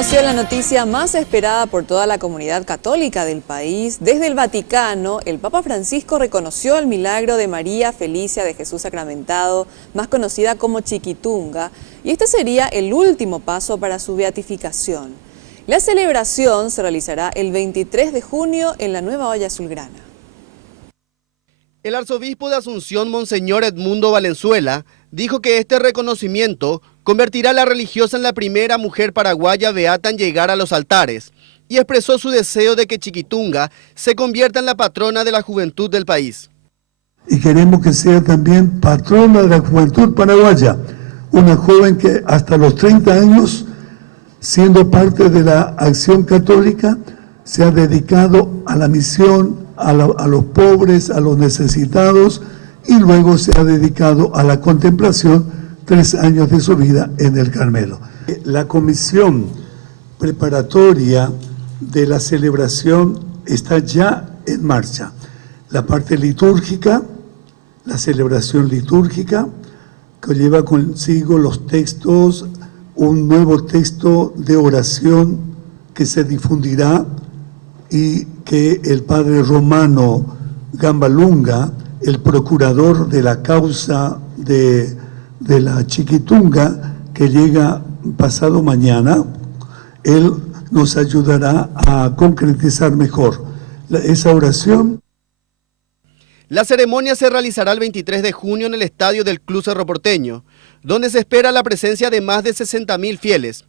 conoció la noticia más esperada por toda la comunidad católica del país. Desde el Vaticano, el Papa Francisco reconoció el milagro de María Felicia de Jesús Sacramentado, más conocida como Chiquitunga, y este sería el último paso para su beatificación. La celebración se realizará el 23 de junio en la Nueva Olla Azulgrana. El arzobispo de Asunción, Monseñor Edmundo Valenzuela, dijo que este reconocimiento convertirá a la religiosa en la primera mujer paraguaya beata en llegar a los altares y expresó su deseo de que Chiquitunga se convierta en la patrona de la juventud del país. Y queremos que sea también patrona de la juventud paraguaya, una joven que hasta los 30 años, siendo parte de la acción católica, se ha dedicado a la misión, a los pobres, a los necesitados, y luego se ha dedicado a la contemplación 3 años de su vida en el Carmelo. La comisión preparatoria de la celebración está ya en marcha. La parte litúrgica, la celebración litúrgica, que lleva consigo los textos, un nuevo texto de oración que se difundirá y que el padre Romano Gambalunga, el procurador de la causa de la Chiquitunga, que llega pasado mañana, él nos ayudará a concretizar mejor esa oración. La ceremonia se realizará el 23 de junio en el estadio del Club Cerro Porteño, donde se espera la presencia de más de 60.000 fieles.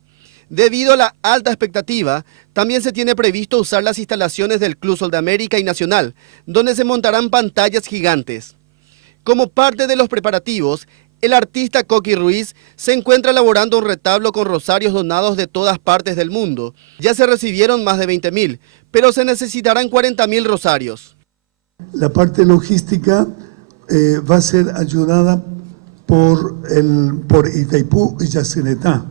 Debido a la alta expectativa, también se tiene previsto usar las instalaciones del Club Sol de América y Nacional, donde se montarán pantallas gigantes. Como parte de los preparativos, el artista Coqui Ruiz se encuentra elaborando un retablo con rosarios donados de todas partes del mundo. Ya se recibieron más de 20.000, pero se necesitarán 40.000 rosarios. La parte logística va a ser ayudada por Itaipú y Yacyretá.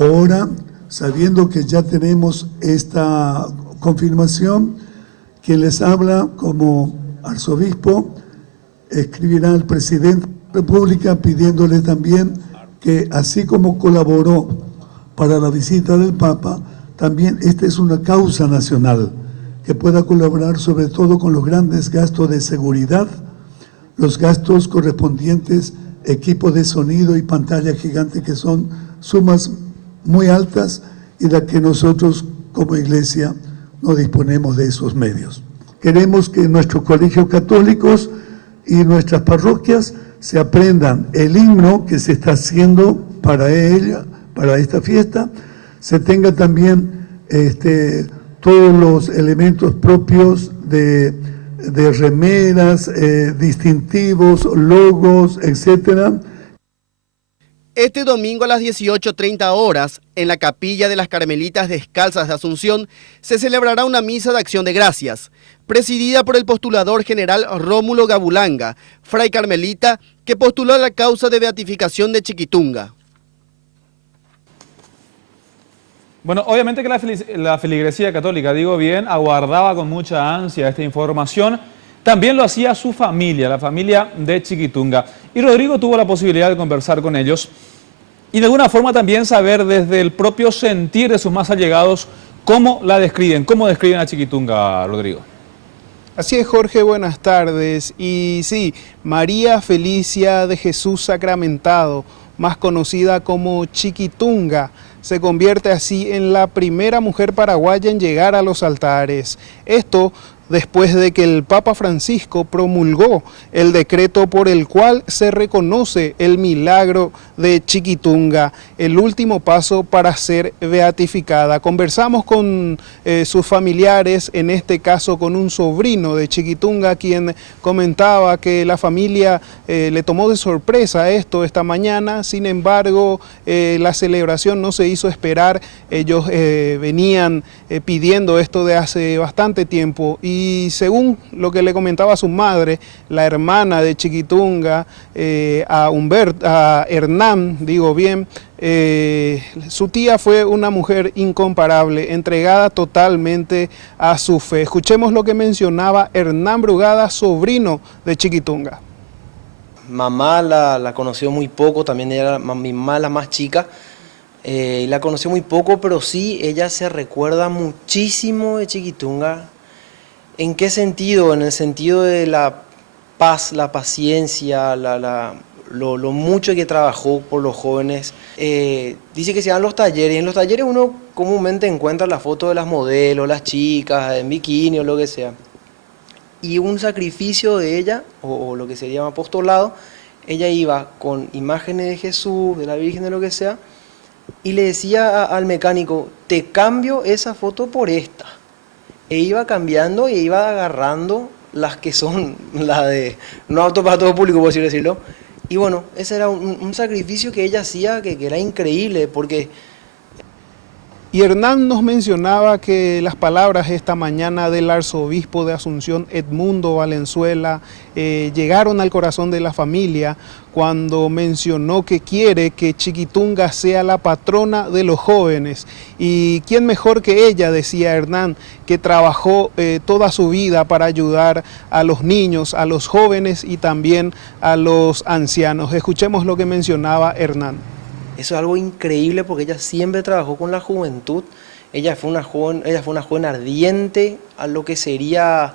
Ahora, sabiendo que ya tenemos esta confirmación, quien les habla como arzobispo escribirá al presidente de la República pidiéndole también que, así como colaboró para la visita del Papa, también esta es una causa nacional, que pueda colaborar sobre todo con los grandes gastos de seguridad, los gastos correspondientes, equipo de sonido y pantalla gigante, que son sumas muy altas y de que nosotros como iglesia no disponemos de esos medios. Queremos que nuestros colegios católicos y nuestras parroquias se aprendan el himno que se está haciendo para ella, para esta fiesta, se tenga también todos los elementos propios de remeras, distintivos, logos, etcétera. Este domingo a las 18:30 horas, en la capilla de las Carmelitas Descalzas de Asunción, se celebrará una misa de acción de gracias, presidida por el postulador general Rómulo Gabulanga, fray carmelita, que postuló la causa de beatificación de Chiquitunga. Bueno, obviamente que la feligresía católica, digo bien, aguardaba con mucha ansia esta información. También lo hacía su familia, la familia de Chiquitunga. Y Rodrigo tuvo la posibilidad de conversar con ellos y de alguna forma también saber desde el propio sentir de sus más allegados cómo la describen, cómo describen a Chiquitunga, Rodrigo. Así es, Jorge, buenas tardes. Y sí, María Felicia de Jesús Sacramentado, más conocida como Chiquitunga, se convierte así en la primera mujer paraguaya en llegar a los altares. Esto después de que el Papa Francisco promulgó el decreto por el cual se reconoce el milagro de Chiquitunga, el último paso para ser beatificada. Conversamos con sus familiares, en este caso con un sobrino de Chiquitunga, quien comentaba que la familia le tomó de sorpresa esto esta mañana. Sin embargo, la celebración no se hizo esperar. Ellos venían pidiendo esto de hace bastante tiempo, y según lo que le comentaba su madre, la hermana de Chiquitunga, a Hernán, digo bien, su tía fue una mujer incomparable, entregada totalmente a su fe. Escuchemos lo que mencionaba Hernán Brugada, sobrino de Chiquitunga. Mamá la conoció muy poco, también era mi mamá la más chica, y la conoció muy poco, pero sí, ella se recuerda muchísimo de Chiquitunga. ¿En qué sentido? En el sentido de la paz, la paciencia, lo mucho que trabajó por los jóvenes. Dice que se dan los talleres, y en los talleres uno comúnmente encuentra la foto de las modelos, las chicas, en bikini o lo que sea. Y un sacrificio de ella, o lo que se llama apostolado, ella iba con imágenes de Jesús, de la Virgen, de lo que sea, y le decía al mecánico, te cambio esa foto por esta. E iba cambiando e iba agarrando las que son las de no apto para todo público, por así decirlo. Y bueno, ese era un sacrificio que ella hacía que era increíble, porque... Y Hernán nos mencionaba que las palabras esta mañana del arzobispo de Asunción, Edmundo Valenzuela, llegaron al corazón de la familia cuando mencionó que quiere que Chiquitunga sea la patrona de los jóvenes. Y quién mejor que ella, decía Hernán, que trabajó toda su vida para ayudar a los niños, a los jóvenes y también a los ancianos. Escuchemos lo que mencionaba Hernán. Eso es algo increíble porque ella siempre trabajó con la juventud. Ella fue una joven ardiente a lo que sería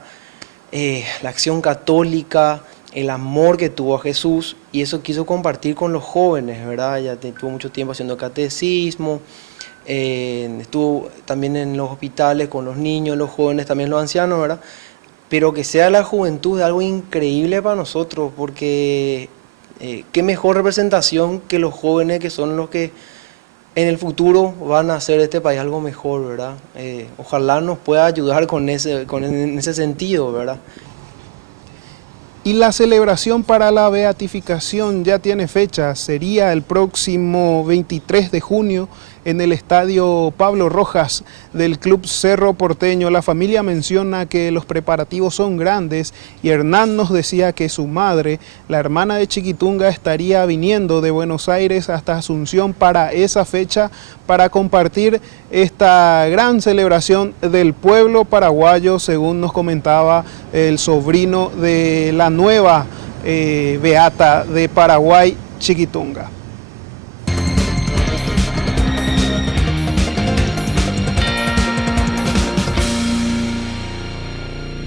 la acción católica, el amor que tuvo a Jesús, y eso quiso compartir con los jóvenes, ¿verdad? Ella tuvo mucho tiempo haciendo catecismo, estuvo también en los hospitales con los niños, los jóvenes, también los ancianos, ¿verdad? Pero que sea la juventud es algo increíble para nosotros, porque... qué mejor representación que los jóvenes, que son los que en el futuro van a hacer este país algo mejor, ¿verdad? Ojalá nos pueda ayudar en ese sentido, ¿verdad? Y la celebración para la beatificación ya tiene fecha, sería el próximo 23 de junio en el estadio Pablo Rojas del Club Cerro Porteño. La familia menciona que los preparativos son grandes y Hernán nos decía que su madre, la hermana de Chiquitunga, estaría viniendo de Buenos Aires hasta Asunción para esa fecha, para compartir esta gran celebración del pueblo paraguayo, según nos comentaba el sobrino de la nueva beata de Paraguay, Chiquitunga.